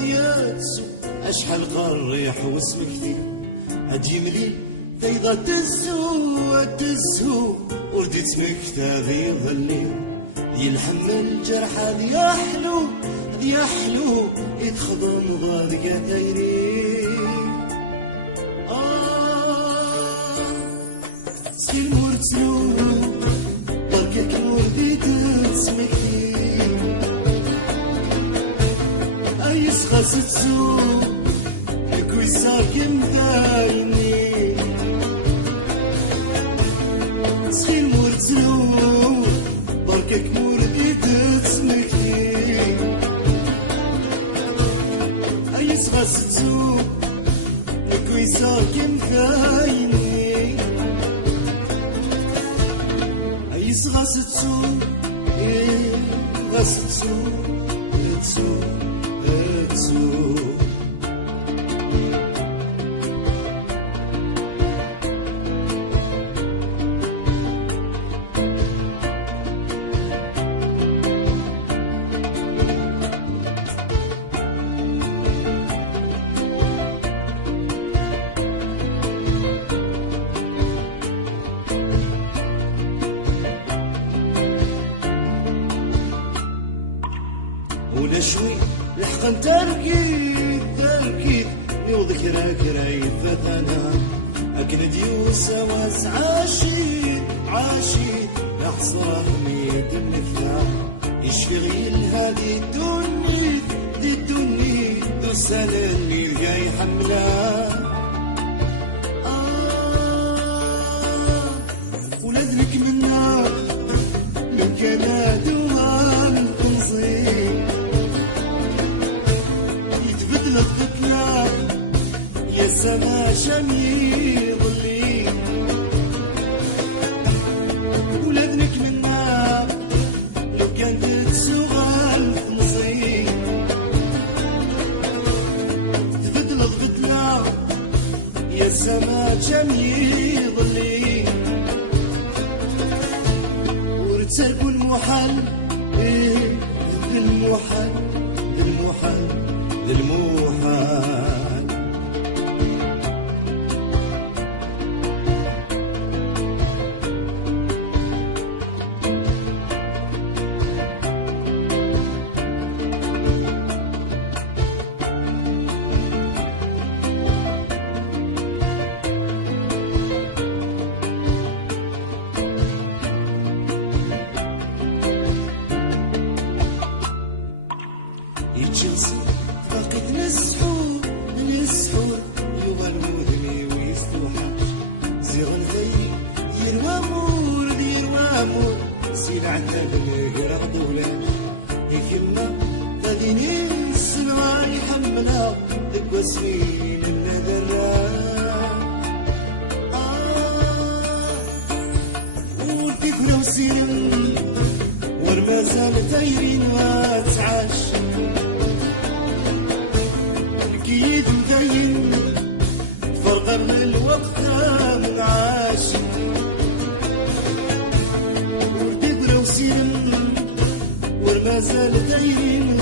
دياتسو أشحال قريح واسمكتي هدي ملي تيضا تسهو وردي تمكتا ذي ظلي ذي الحمل جرحة ذي يحلو يتخضم ضادك تايري سكين مرتلو بركك وردي تسمكتي أي سخاستسو يكوي ساكن دايني سخين مرتلو بركك وردي تسمكتي أي سخاستسو يكوي ساكن دايني أي سخاستسو غاستسو ولا شوي لحقا تركيد يوذكرك رايد فتنا أكن ديوسا واس عاشيد لحظة حميد النفتا يشغل هذه الدنيا دوسان اللي جاي حملة ولادلك منا لو كان دوام تنصيب لطفتنا يا سما شمي ظلي ولادنك منا لو كانت تسوغل نصيب تفدل لطفتنا يا سما شمي ظلي ورتسرقوا المحل المحل تشيلسي فقط نسحو يوم المدني ويستوحش زيغن ذي يروامور سيل عتاب نقرا دولاش يكما غادي نسمع يحملها ذك وسمين النذرة والفكرة وسين والمازال تايرين ما تعاش أكيد مدين تفرغر الوقت منعاش وردد روسين والمازال دايرين